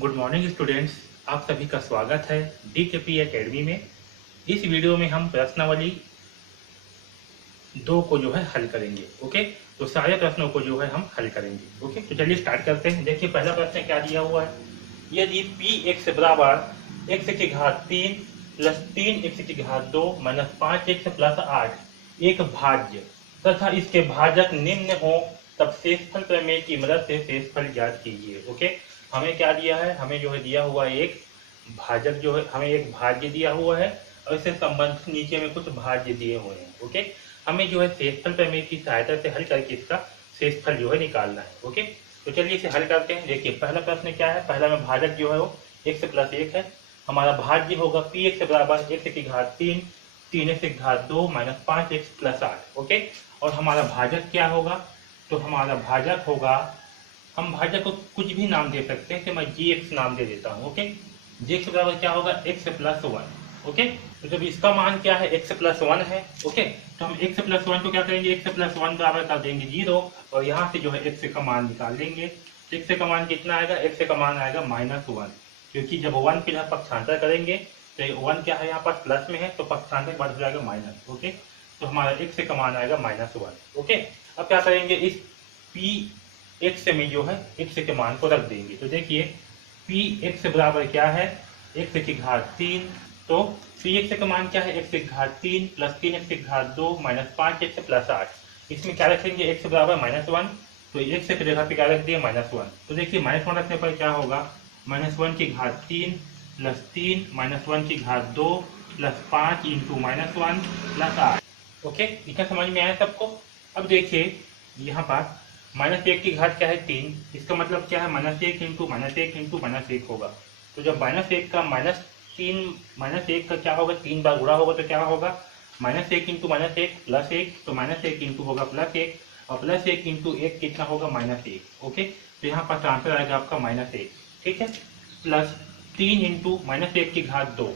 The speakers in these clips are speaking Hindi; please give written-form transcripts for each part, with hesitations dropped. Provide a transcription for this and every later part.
गुड मॉर्निंग स्टूडेंट्स, आप सभी का स्वागत है DKP एकेडमी में। इस वीडियो में हम प्रश्नावली 2 को हल करेंगे। ओके, तो सारे प्रश्नों को हम हल करेंगे। ओके, तो चलिए स्टार्ट करते हैं। देखिए पहला प्रश्न क्या दिया हुआ है। यदि px बराबर x की घात 3 प्लस 3x की घात 2 माइनस 5x प्लस 8 एक भाज्य तथा इसके भाजक निम्न हो, तब शेषफल प्रमेय की मदद से शेषफल ज्ञात कीजिए। ओके, हमें क्या दिया है, हमें दिया हुआ है एक भाजक, हमें एक भाज्य दिया हुआ है और इससे संबंधित नीचे में कुछ भाज्य दिए हुए हैं। ओके, हमें शेषफल प्रमेय की सहायता से हल करके इसका शेषफल निकालना है। ओके, तो चलिए इसे हल करते हैं। देखिए पहला प्रश्न क्या है, पहला में भाजक वो x प्लस 1 है। हमारा भाज्य होगा px बराबर x की घात 3 3x की घात 2 माइनस 5x प्लस 8। ओके, और हमारा भाजक क्या होगा, तो हमारा भाजक होगा, हम भाजक को कुछ भी नाम दे सकते हैं, कि मैं gx नाम दे देता हूँ। ओके, gx बराबर क्या होगा, x प्लस 1। ओके, तो जब इसका मान क्या है, x प्लस 1 है। ओके, तो हम x प्लस 1 को क्या करेंगे, x प्लस 1 बराबर कर देंगे 0 और यहाँ से x का मान निकाल लेंगे। तो x का मान कितना आएगा, x का मान आएगा -1, क्योंकि जब 1 के यहाँ पक्षांतर करेंगे तो 1 क्या है यहाँ पर प्लस में है, तो पक्षांतर बाद हो जाएगा माइनस। ओके, तो हमारा x का मान आएगा -1। ओके, अब क्या करेंगे, इस px में x के मान को रख देंगे। तो देखिए px बराबर क्या है, x की घात 3, तो px का मान क्या है, x की घात 3 प्लस 3x की घात 2 माइनस 5x प्लस 8। इसमें क्या रखेंगे, x बराबर -1, तो x की जगह पे क्या रख दिए -1। तो देखिए -1 रखने पर क्या होगा, -1 की घात 3 प्लस 3 माइनस 1 की घात 2 प्लस 5 इंटू -1 प्लस 8। ओके, इतना समझ में आया सबको। अब देखिए यहाँ पर -1 की घात क्या है 3, इसका मतलब क्या है -1 इंटू -1 होगा। तो जब -1 का -1 का क्या होगा, 3 बार गुणा होगा तो क्या होगा, -1 इंटू -1 प्लस 1, तो -1 इंटू होगा +1 और +1 इंटू 1 कितना होगा -1। ओके, तो यहाँ पर आंसर आएगा आपका -1। ठीक है, प्लस 3 इंटू -1 की घात 2,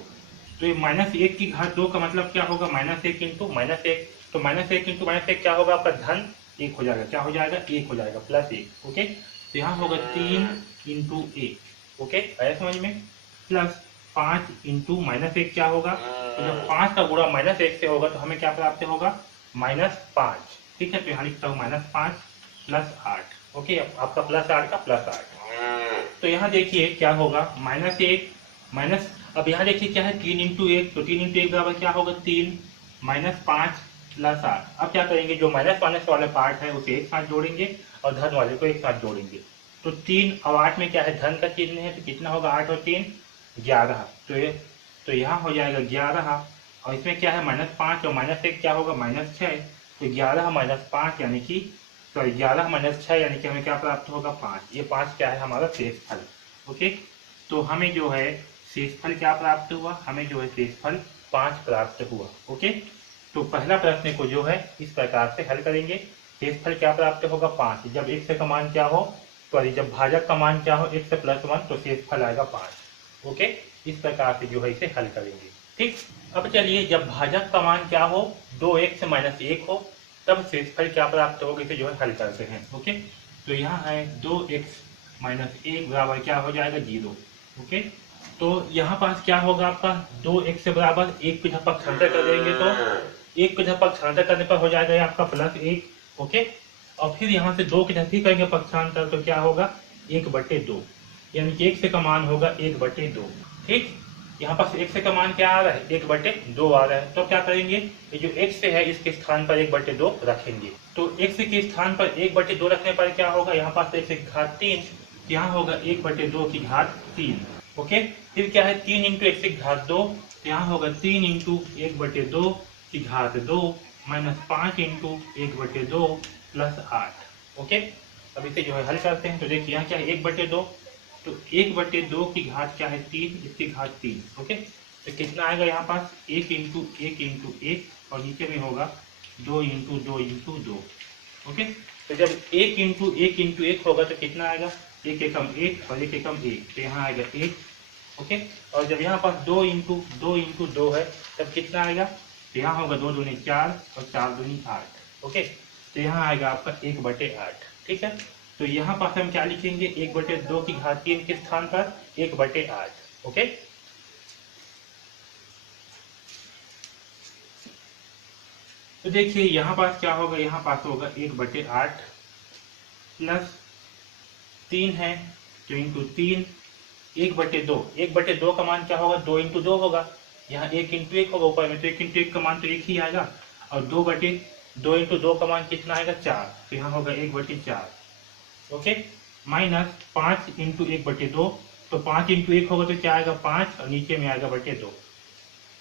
तो ये -1 की घात 2 का मतलब क्या होगा, -1 इंटू -1, तो -1 इंटू -1 क्या होगा आपका, धन 1 हो जाएगा। क्या हो जाएगा, 1 हो जाएगा, +1। ओके, तो यहाँ होगा 3 इंटू 1। ओके, आया समझ में। प्लस 5 इंटू -1 क्या होगा, तो जब 5 का गुणा -1 से होगा तो हमें क्या प्राप्त होगा, -5। ठीक है, तो यहाँ लिखता हूँ -5 प्लस 8। ओके, आपका +8 का +8। तो यहाँ देखिए क्या होगा, -1 माइनस, अब यहाँ देखिए क्या है 3 इंटू 1, तो 3 इंटू 1 बराबर क्या होगा 3 -5 प्लस 8। अब क्या करेंगे, जो माइनस माइनस वाले पार्ट है उसे एक साथ जोड़ेंगे और धन वाले को एक साथ जोड़ेंगे। तो 3 और 8 में क्या है, धन का चिन्ह है, तो कितना होगा, 8 और 3 11। तो यहाँ हो जाएगा 11, और इसमें क्या है -5 और -1 क्या होगा -6। तो 11 माइनस 5 यानी कि, सॉरी 11 माइनस 6 यानी कि हमें क्या प्राप्त होगा 5। ये 5 क्या है हमारा शेषफल। ओके, तो हमें शेषफल क्या प्राप्त हुआ, हमें शेषफल 5 प्राप्त हुआ। ओके, तो पहला प्रश्न को इस प्रकार से हल करेंगे। शेषफल क्या प्राप्त होगा 5, जब x का मान क्या हो, सॉरी जब भाजक का मान क्या हो x प्लस 1, तो शेषफल आएगा 5। ओके, इस प्रकार से इसे हल करेंगे। ठीक, अब चलिए जब भाजक का मान क्या हो, 2x माइनस 1 हो, तब शेषफल क्या प्राप्त होगा, इसे हल करते हैं। ओके, तो यहाँ है 2x माइनस 1 बराबर क्या हो जाएगा 0। ओके, तो यहाँ पास क्या होगा आपका, 2x बराबर 1 पे जब पक्षांतर कर देंगे तो 1 पे जब पक्षांतर करने पर हो जाएगा आपका +1। ओके, और फिर यहाँ से 2 के जब फिर करेंगे पक्षांतर तो क्या होगा 1/2, यानी कि x का मान होगा 1/2। ठीक, यहाँ पर x का मान क्या आ रहा है 1/2 आ रहा है, तो क्या करेंगे, ये जो x है इसके स्थान पर 1/2 रखेंगे। तो x के स्थान पर 1/2 रखने पर क्या होगा, यहाँ पास x की घात 3, यहाँ होगा 1/2 की घात 3। ओके, फिर क्या है 3 इंटू x की घात 2, यहाँ होगा 3 इंटू 1/2 की घात 2 माइनस 5 इंटू 1/2 प्लस 8। ओके, अब इसे हल करते हैं। तो देखिए यहाँ क्या है 1/2, तो 1/2 की घात क्या है 3, इसकी घात 3। ओके, तो कितना आएगा यहाँ पास 1 इंटू 1 इंटू 1, और नीचे में होगा 2 इंटू 2 इंटू 2। ओके, तो जब 1 इंटू 1 इंटू 1 होगा तो कितना आएगा, 1 एकम 1 और 1 एकम 1, तो यहाँ आएगा 1। ओके, और जब यहाँ पास 2 इंटू 2 है तब कितना आएगा, तो यहाँ होगा 2 दूनी 4 और 4 दूनी 8। ओके, तो यहाँ आएगा आपका 1/8। ठीक है, तो यहाँ पर हम क्या लिखेंगे, 1/2 की घात 3 के स्थान पर 1/8। ओके, तो देखिए यहाँ पास क्या होगा, यहाँ पास होगा 1/8 प्लस 3 है तो इंटू 3 1/2। 1/2 का मान क्या होगा, 2 इंटू 2 होगा। यहाँ 1 इंटू 1 होगा ऊपर में, तो 1 इंटू 1 का मान तो 1 ही आएगा। और 2 इंटू 2 का मान कितना आएगा, 4। तो यहाँ होगा 1/4। Okay, minus 5 into 1/2। तो 5 इंटू 1 होगा तो क्या आएगा, 5, और नीचे में आएगा 2।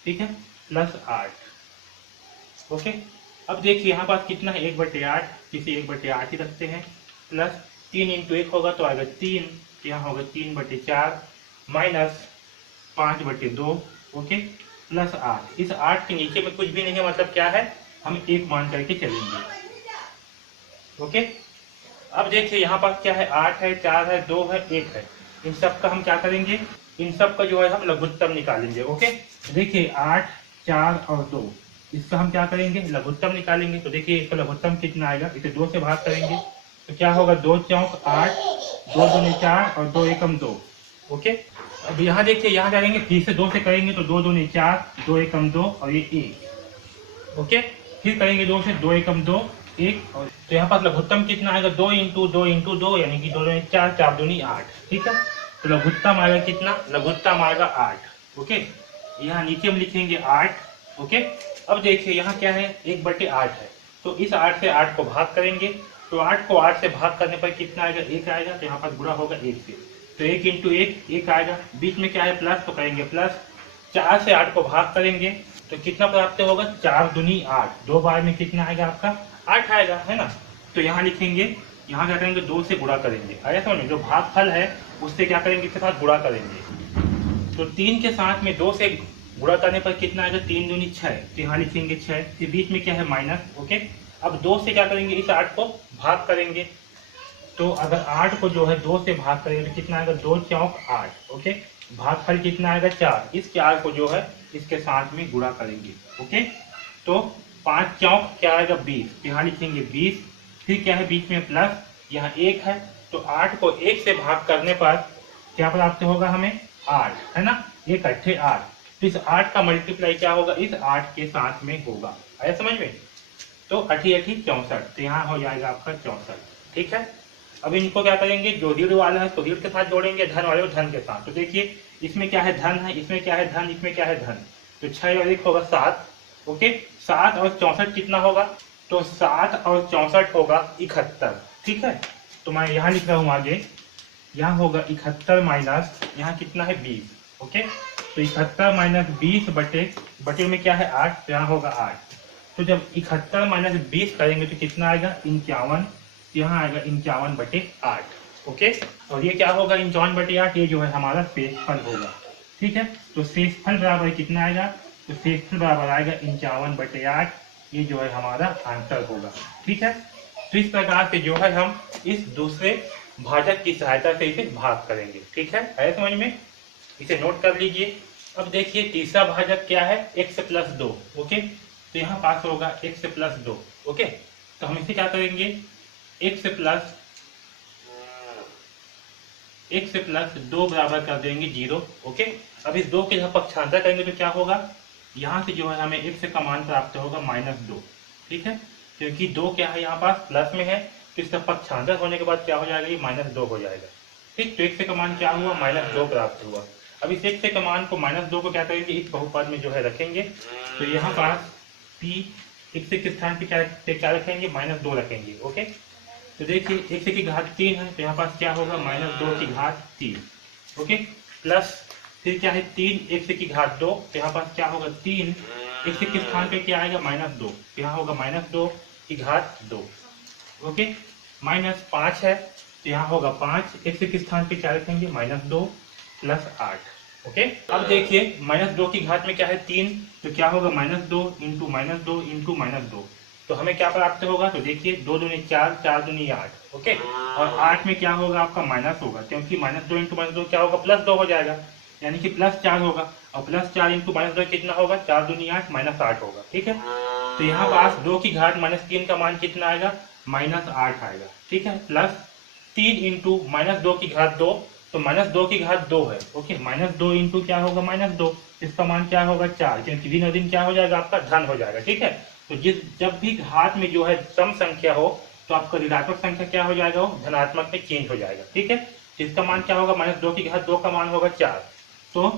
ठीक है, प्लस 8। ओके, अब देखिए यहाँ पास कितना है, 1/8, किसी 1/8 ही रखते हैं। प्लस 3 इंटू 1 होगा तो आएगा 3, यहाँ होगा 3/4 माइनस 5/2। Okay, plus 8। इस 8 के नीचे में कुछ भी नहीं है, मतलब क्या है, हम 1 मान करके चलेंगे। ओके, अब देखिए यहाँ पास क्या है, 8 है, 4 है, 2 है, 1 है। इन सब का हम क्या करेंगे, इन सब का जो है हम लघुत्तम निकालेंगे। ओके, देखिए 8, 4 और 2, इसका हम क्या करेंगे, लघुत्तम निकालेंगे। तो देखिए इसका लघुत्तम कितना आएगा, इसे 2 से भाग करेंगे तो क्या होगा, 2 चौक 8, 2 दूनी 4 और 2 एकम 2। ओके, अब यहाँ देखिए, यहाँ जाएंगे फिर से 2 से करेंगे तो 2 दूनी 4, 2 एकम 2 और ये 1। ओके, फिर करेंगे 2 से, 2 एकम 2, 1। और तो यहाँ पास लघुत्तम कितना आएगा, 2 इंटू 2 इंटू 2 यानी कि 2 दूनी 4, 4 दूनी 8। ठीक है, तो लघुत्तम आएगा कितना, लघुत्तम आएगा 8। ओके, यहाँ नीचे हम लिखेंगे 8। ओके, अब देखिए यहाँ क्या है, 1/8 है, तो इस 8 से 8 को भाग करेंगे। तो 8 को 8 से भाग करने पर कितना आएगा, 1 आएगा। तो यहाँ पर बुरा होगा 1 से, तो 1 इंटू 1, 1 आएगा। बीच में क्या है, प्लस, तो करेंगे प्लस। 4 से 8 को भाग करेंगे तो कितना प्राप्त होगा, 4 दूनी 8। 2 बार में कितना आएगा आपका, 8 आएगा, है ना। तो यहाँ लिखेंगे, यहाँ क्या करेंगे, 2 से गुणा करेंगे। आया समझ में, जो भागफल है उससे क्या करेंगे, इसके साथ गुणा करेंगे। तो 3 के साथ में 2 से गुणा करने पर कितना आएगा, 3 दूनी 6। तो यहाँ लिखेंगे 6। फिर बीच में क्या है, माइनस। ओके, अब 2 से क्या करेंगे, इस 8 को भाग करेंगे। तो अगर 8 को जो है 2 से भाग करेंगे तो कितना आएगा, 2 चौक 8। ओके, भागफल कितना आएगा, 4। इस 4 को जो है इसके साथ में गुणा करेंगे। ओके, तो 5 चौक क्या आएगा, 20। यहाँ लिखेंगे 20। फिर क्या है, बीच में प्लस, यहाँ 1 है, तो 8 को 1 से भाग करने पर क्या प्राप्त होगा हमें, 8, है ना। 1 8 8। तो इस 8 का मल्टीप्लाई क्या होगा, इस 8 के साथ में होगा। आया समझ में, तो 8 8 64। तो यहाँ हो जाएगा आपका 64। ठीक है, अब इनको क्या करेंगे, जो ऋण वाला है तो ऋण के साथ जोड़ेंगे, धन वाले को धन के साथ। तो देखिए इसमें क्या है, धन है, इसमें क्या है, धन, इसमें क्या है, धन। तो 6 और 1 होगा 7। ओके, 7 और 64 कितना होगा, तो 7 और 64 होगा 71। ठीक है, तो मैं यहाँ लिख रहा हूँ आगे, यहाँ होगा 71 माइनस, यहाँ कितना है, 20। ओके, तो 71 माइनस 20 बटे में क्या है, 8। तो यहाँ होगा 8। तो जब 71 माइनस 20 करेंगे तो कितना आएगा, 51। यहाँ आएगा 51/8। ओके, और ये क्या होगा, 51/8, ये जो है हमारा शेषफल होगा। ठीक है, तो शेषफल बराबर कितना आएगा, तो शेषफल बराबर आएगा 51/8। ये जो है हमारा आंसर होगा। ठीक है, तो इस प्रकार से जो है हम इस दूसरे भाजक की सहायता से इसे भाग करेंगे। ठीक है, आया समझ में, इसे नोट कर लीजिए। अब देखिए तीसरा भाजक क्या है, x + 2। ओके, तो यहाँ पास होगा x + 2। ओके, तो हम इसे क्या करेंगे, x + 2 बराबर कर देंगे 0। ओके, अब इस 2 के जब पक्षांतर करेंगे तो क्या होगा, यहाँ से जो है हमें x का मान प्राप्त होगा -2। ठीक है, क्योंकि 2 क्या है यहाँ पास प्लस में है, तो इसका पक्षांतर होने के बाद क्या हो जाएगा, ये -2 हो जाएगा। ठीक, तो x का मान क्या हुआ, -2 प्राप्त हुआ। अब इस x का मान को -2 को क्या करेंगे, इस बहुपद में जो है रखेंगे। तो यहाँ पास p x के स्थान पे क्या रखेंगे, -2 रखेंगे। ओके, तो देखिए x की घात 3 है, तो यहाँ पास क्या होगा, -2 की घात 3। ओके, प्लस फिर क्या है, 3 x की घात 2। तो यहाँ पास क्या होगा, 3 x के स्थान पे क्या आएगा, -2। तो यहाँ होगा -2 की घात 2। ओके, -5 है, तो यहाँ होगा 5 x के स्थान पे क्या रखेंगे, -2 + 8। ओके, अब देखिए -2 की घात में क्या है, 3। तो क्या होगा, -2 इंटू -2 इंटू -2। तो हमें क्या प्राप्त होगा, तो देखिए 2 दूनी 4, 4 दूनी 8। ओके, और 8 में क्या होगा, आपका माइनस होगा, क्योंकि -2 इंटू -2 क्या होगा, +2 हो जाएगा, यानी कि +4 होगा। और +4 इंटू -2 कितना होगा, 4 दूनी 8, -8 होगा। ठीक है, तो यहाँ पास 2 की घात -3 का मान कितना आएगा, -8 आएगा। ठीक है, प्लस 3 इंटू -2 की घात 2, तो -2 की घात 2 है। ओके, -2 इंटू क्या होगा -2, इसका मान क्या होगा 4, क्योंकि दिन और दिन क्या हो जाएगा आपका धन हो जाएगा। ठीक है, तो जब भी घात में जो है सम संख्या हो तो आपका ऋणात्मक संख्या क्या हो जाएगा, वो धनात्मक में चेंज हो जाएगा। ठीक है, इसका मान क्या होगा, -2 की घात 2 का मान होगा 4, तो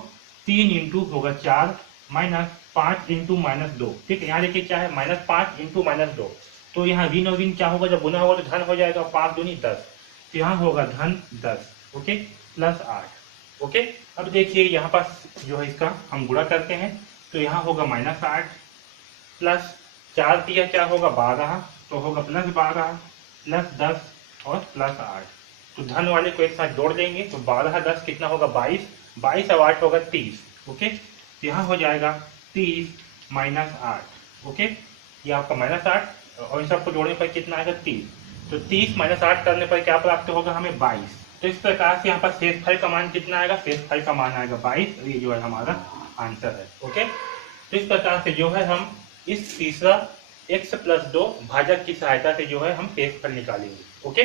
3 इंटू होगा 4 -5 इंटू -2। ठीक है, यहाँ देखिए क्या है, -5 इंटू -2, तो यहाँ ऋण और ऋण क्या होगा, जब गुना होगा तो धन हो जाएगा, 5 दूनी 10, तो यहाँ होगा धन 10। Okay, plus 8। ओके, अब देखिए यहाँ पास जो है इसका हम गुणा करते हैं, तो यहाँ होगा -8 प्लस 4 दिया क्या होगा 12, तो होगा +12 प्लस 10 और प्लस 8। तो धन वाले को एक साथ जोड़ देंगे, तो 12 10 कितना होगा 22, 22 और 8 होगा 30। ओके, तो यहाँ हो जाएगा 30 -8। ओके, ये आपका -8 और इन सबको जोड़ने पर कितना आएगा 30, तो 30 -8 करने पर क्या प्राप्त होगा हमें 22। तो इस प्रकार से यहाँ पर शेषफल का मान कितना आएगा, शेषफल का मान आएगा 22, और ये जो है हमारा आंसर है। ओके, तो इस प्रकार से जो है हम इस तीसरा x+2 भाजक की सहायता से जो है हम शेषफल निकालेंगे। ओके,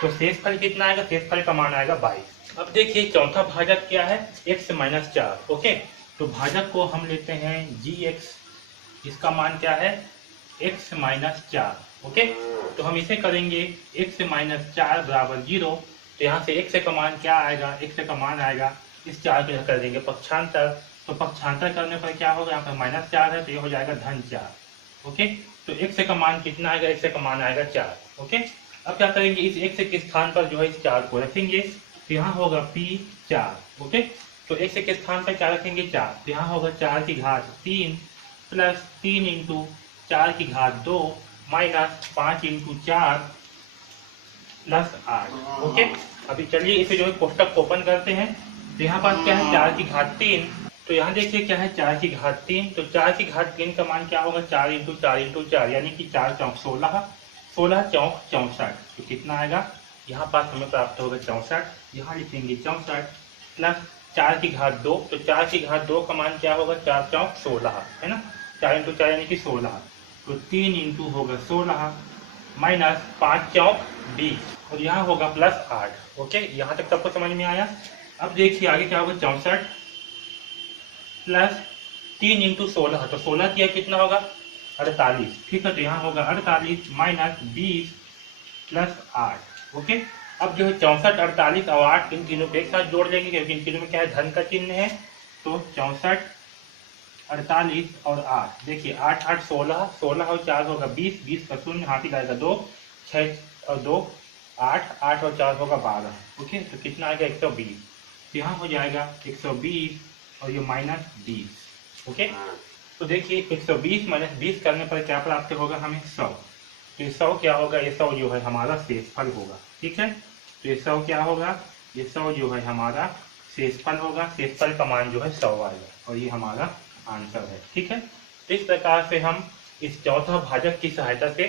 तो शेषफल कितना आएगा, शेषफल का मान आएगा 22। अब देखिए चौथा भाजक क्या है, x-4। ओके, तो भाजक को हम लेते हैं gx, इसका मान क्या है x-4। ओके, तो हम इसे करेंगे x-4 बराबर 0, तो यहाँ से x का मान क्या आएगा, x का मान आएगा, इस 4 को कर देंगे पक्षांतर, तो पक्षांतर करने पर क्या होगा, यहाँ पर -4 है तो ये हो जाएगा धन 4। ओके, तो x का मान कितना आएगा, x का मान आएगा 4। ओके, अब क्या करेंगे, इस x के स्थान पर जो है इस 4 को रखेंगे, तो यहाँ होगा p4। ओके, तो x के स्थान पर क्या रखेंगे 4, तो यहाँ होगा 4 की घात 3 प्लस 3 इंटू 4 की घात 2 माइनस 5 इंटू 4 प्लस 8। ओके, अभी चलिए इसे जो है कोष्टक ओपन करते हैं, तो यहाँ पर क्या है 4 की घात 3, तो यहाँ देखिए क्या है 4 की घात 3, तो 4 की घात 3 का मान क्या होगा 4 इंटू 4 इंटू 4, यानी कि 4 चौक 16, 16 चौक 64, तो कितना आएगा, यहाँ पास हमें प्राप्त होगा 64, यहाँ लिखेंगे 64 प्लस 4 की घात 2, तो 4 की घात 2 का मान क्या होगा 4 चौक 16 है ना, 4 इंटू 4 यानी कि 16, तो 3 इंटू होगा 16 माइनस 5 चौक 20, और यहाँ होगा प्लस 8। ओके, यहाँ तक सबको समझ में आया। अब देखिए आगे क्या होगा 64 प्लस 3 इंटू 16, तो 16 किया कितना होगा 48। ठीक है, तो यहाँ होगा 48 माइनस 20 प्लस 8। ओके, अब जो है 64 48 और 8 इन तीनों को एक साथ जोड़ लेंगे, क्योंकि इन तीनों में क्या है धन का चिन्ह है, तो 64 48 और 8, देखिए 8 8 16, 16 और 4 होगा 20, 20 का शून्य हाथ ही जाएगा 2, 6 और 2 8, 8 और 4 होगा 12। ओके, तो कितना आएगा 120, तो यहाँ हो जाएगा 120 और ये -20। ओके, तो देखिए 120 - 20 करने पर क्या प्राप्त होगा हमें 100, तो ये 100 क्या होगा, ये 100 जो है हमारा शेषफल होगा। ठीक है, तो ये 100 क्या होगा, ये 100 जो है हमारा शेषफल होगा, शेषफल का मान जो है 100 आएगा, और ये हमारा आंसर है। ठीक है, तो इस प्रकार से हम इस चौथा भाजक की सहायता से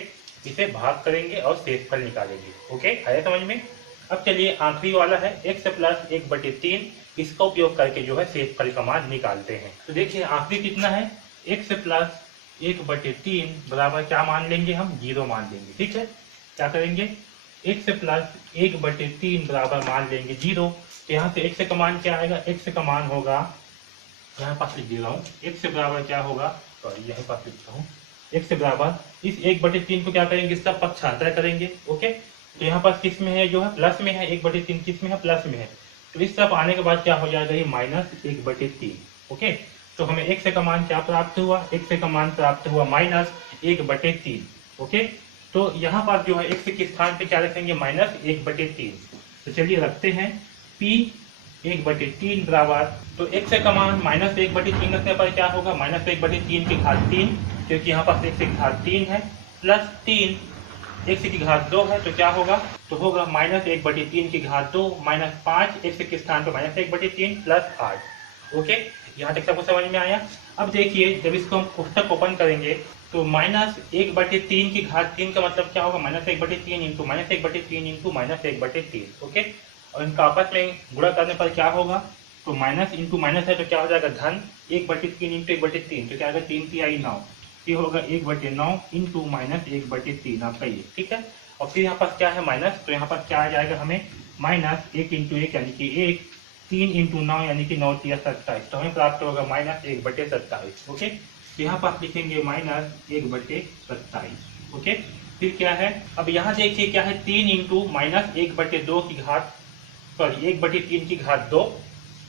इसे भाग करेंगे और शेषफल निकालेंगे। ओके, आया समझ में। अब चलिए आखिरी वाला है x + 1/3, इसका उपयोग करके जो है शेषफल का मान निकालते हैं। तो देखिए आखिरी कितना है, x + 1/3 बराबर क्या मान लेंगे हम, 0 मान लेंगे। ठीक है, क्या करेंगे, x + 1/3 बराबर मान लेंगे 0, तो यहाँ से x का मान क्या आएगा, x का मान होगा, यहाँ पास लिख दे रहा हूँ, x बराबर क्या होगा, सॉरी यहाँ पास लिखता हूँ, x बराबर इस 1/3 को क्या करेंगे, इसका पक्षांतर करेंगे। ओके, तो यहाँ पास किस में है, जो है प्लस में है, 1/3 किस में है, प्लस में है, तो इस तरफ आने के बाद क्या हो जाएगा, ये -1/3। ओके, तो हमें x का मान क्या प्राप्त हुआ, x का मान प्राप्त हुआ -1/3। ओके, तो यहाँ पर जो है x के स्थान पे क्या रखेंगे, -1/3, तो चलिए रखते हैं p 1/3 बराबर, तो x का मान -1/3 रखने पर क्या होगा, -1/3 की घात 3, क्योंकि यहाँ पास x की घात 3 है, प्लस 3 x की घात 2 है, तो क्या होगा, तो होगा -1/3 की घात 2 माइनस 5 x के स्थान पर -1/3 प्लस 8। ओके, यहाँ तक सबको समझ में आया। अब देखिए जब इसको हम कोष्टक ओपन करेंगे, तो -1/3 की घात 3 का मतलब क्या होगा, -1/3 इंटू -1/3 इंटू -1/3। ओके, और इनका आपस में गुणा करने पर क्या होगा, तो माइनस इंटू माइनस है तो क्या हो जाएगा धन, 1/3 इंटू 1/3, तो क्या होगा 3 3 9, ये होगा 1/9 इंटू -1/3 आपका ये। ठीक है, और फिर यहाँ पर क्या है माइनस, तो यहाँ पर क्या आ जाएगा हमें माइनस 1 इंटू 1 यानी कि 1, 3 इंटू 9 यानी कि 9 3 27, तो हमें प्राप्त होगा माइनस 1/27। ओके, तो यहाँ पर आप लिखेंगे माइनस 1/27। ओके, फिर क्या है, अब यहाँ देखिए क्या है 3 इंटू माइनस 1/2 की घात, सॉरी 1/3 की घात 2।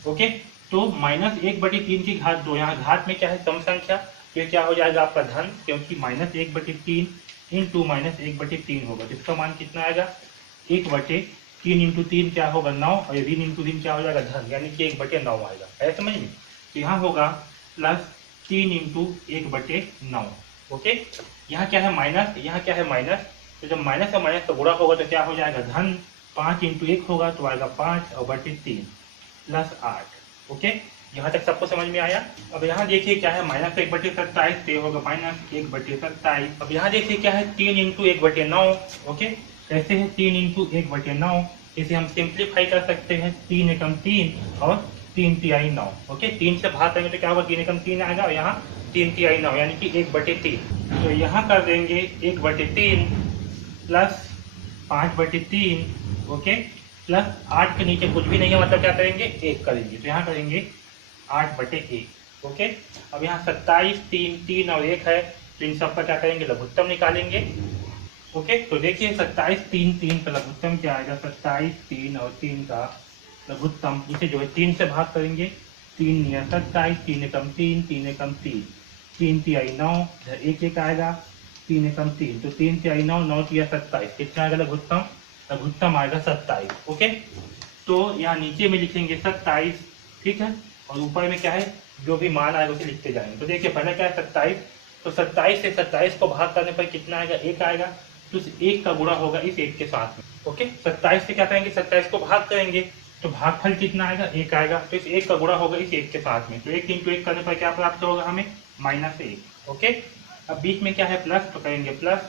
ओके, तो माइनस 1/3 की घात 2, यहाँ घात में क्या है सम संख्या, तो क्या हो जाएगा आपका धन, क्योंकि माइनस 1/3 इंटू माइनस 1/3 होगा, जिसका मान कितना आएगा 1/3 इंटू 3 क्या होगा 9, और 3 इंटू 3 क्या हो जाएगा धन, यानी कि 1/9 आएगा। है समझ में, तो यहाँ होगा प्लस 3 इंटू 1/9। ओके, यहाँ क्या है माइनस, यहाँ क्या है माइनस, तो जब माइनस और माइनस का गुणा होगा तो क्या हो जाएगा धन, 5 इंटू 1 होगा तो आएगा 5 और बटे 3 प्लस 8। ओके, यहाँ तक सबको समझ में आया। अब यहाँ देखिए क्या है माइनस 1/27, तो होगा माइनस 1/27। अब यहाँ देखिए क्या है 3 इंटू 1/9। ओके, कैसे है 3 इंटू 1/9, इसे हम सिंप्लीफाई कर सकते हैं, 3 एकम 3 और 3 तिहाई 9। ओके, 3 से भाग करेंगे तो क्या होगा 3 एकम 3 आएगा, और यहाँ 3 तिहाई 9 यानी कि 1/3, तो यहाँ कर देंगे 1/3 प्लस 5/3। ओके, प्लस 8 के नीचे कुछ भी नहीं है, मतलब क्या करेंगे 1 करेंगे, तो यहाँ करेंगे 8/1। ओके, अब यहाँ 27, 3, 3 और 1 है, तो इन सब का क्या करेंगे लघुत्तम निकालेंगे। ओके, तो देखिए 27, 3, 3 का लघुत्तम क्या आएगा, 27, 3 और 3 का लघुत्तम, इसे जो है 3 से भाग करेंगे, 3 या 27, 3 एकम 3, 3 एकम 3, 3 तिहाई 9, इधर 1 1 आएगा, 3 एकम 3, तो 3 तिहाई 9, 9 तिया 27, कितना आएगा लघुत्तम, लघुत्तम आएगा 27। ओके, तो यहाँ नीचे में लिखेंगे 27, ठीक है, और ऊपर में क्या है जो भी मान आएगा उसे लिखते जाएंगे। तो देखिए पहले क्या है 27, तो 27 से 27 को भाग करने पर कितना आएगा 1 आएगा, तो इस 1 का गुणा होगा इस 1 के साथ में। ओके, 27 से क्या करेंगे 27 को भाग करेंगे, तो भागफल कितना आएगा 1 आएगा, तो इस 1 का गुणा होगा इस 1 के साथ में, तो 1 इंटू 1 करने पर क्या प्राप्त होगा हमें -1। ओके, अब बीच में क्या है प्लस, तो करेंगे प्लस,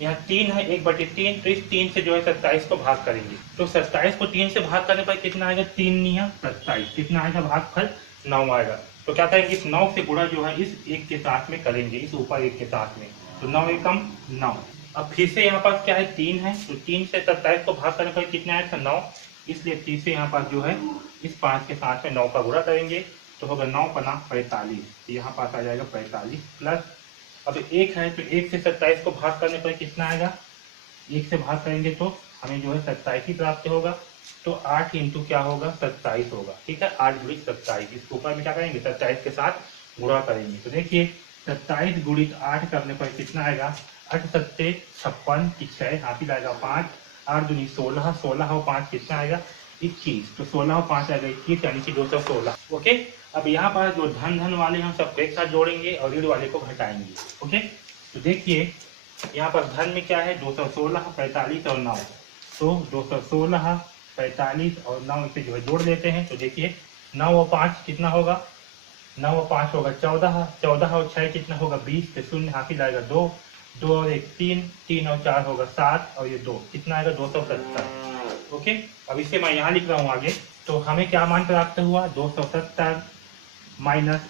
यहाँ 3 है 1/3, तो इस 3 से जो है 27 को भाग करेंगे, तो 27 को 3 से भाग करने पर कितना आएगा 3 निया 27, कितना आएगा भागफल 9 आएगा। तो क्या करेंगे इस 9 से गुणा जो है इस 1 के साथ में करेंगे, इस ऊपर 1 के साथ में, तो 9 एकम 9। अब फिर से यहाँ पास क्या है 3 है, तो 3 से 27 को भाग करने पर कितना आएगा 9, इसलिए फिर से यहाँ पास जो है इस 5 के साथ में 9 का गुणा करेंगे, तो होगा 9 पना 45, यहाँ पास आ जाएगा 45 प्लस, अब 1 है तो 1 से 27 को भाग करने पर कितना आएगा, 1 से भाग करेंगे तो हमें जो है 27 ही प्राप्त होगा, तो 8 इंटू क्या होगा 27 होगा। ठीक है, 8 गुणित 27, इसके ऊपर में क्या करेंगे 27 के साथ गुणा करेंगे, तो देखिए 27 गुणित 8 करने पर कितना आएगा, 8 सत्ते 56 की 6 हासिल आएगा 5, 8 दूनी 16, 16 और 5 कितना आएगा 21, तो 16 और 5 आएगा 21 यानी कि 216। ओके, अब यहाँ पर जो धन धन वाले हम सबको एक साथ जोड़ेंगे और ऋण वाले को घटाएंगे। ओके, तो देखिए यहाँ पर धन में क्या है 216, 45 और 9, तो 216, 45 और 9 इसे जो है जोड़ लेते हैं, तो देखिए 9 और 5 कितना होगा, 9 और 5 होगा 14, 14 और 6 कितना होगा 20, तो शून्य हासिल आएगा 2, 2 और 1 3, 3 और 4 होगा 7 और ये 2 कितना आएगा 270। ओके, अब इसे मैं यहाँ लिख रहा हूँ आगे, तो हमें क्या मान प्राप्त हुआ 270 -1,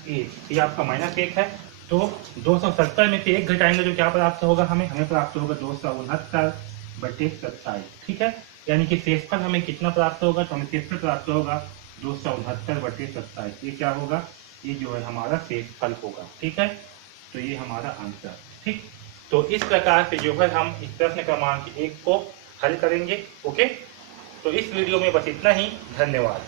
ये आपका -1 है, तो 270 में से 1 घटाएंगे तो क्या प्राप्त होगा हमें प्राप्त होगा 269/27। ठीक है, यानी कि शेषफल हमें कितना प्राप्त होगा, तो हमें शेषफल प्राप्त होगा 269/27। ये क्या होगा, ये जो है हमारा शेषफल होगा। ठीक है, तो ये हमारा आंसर। ठीक, तो इस प्रकार से जो है हम इस प्रश्न क्रमांक 1 को हल करेंगे। ओके, तो इस वीडियो में बस इतना ही, धन्यवाद।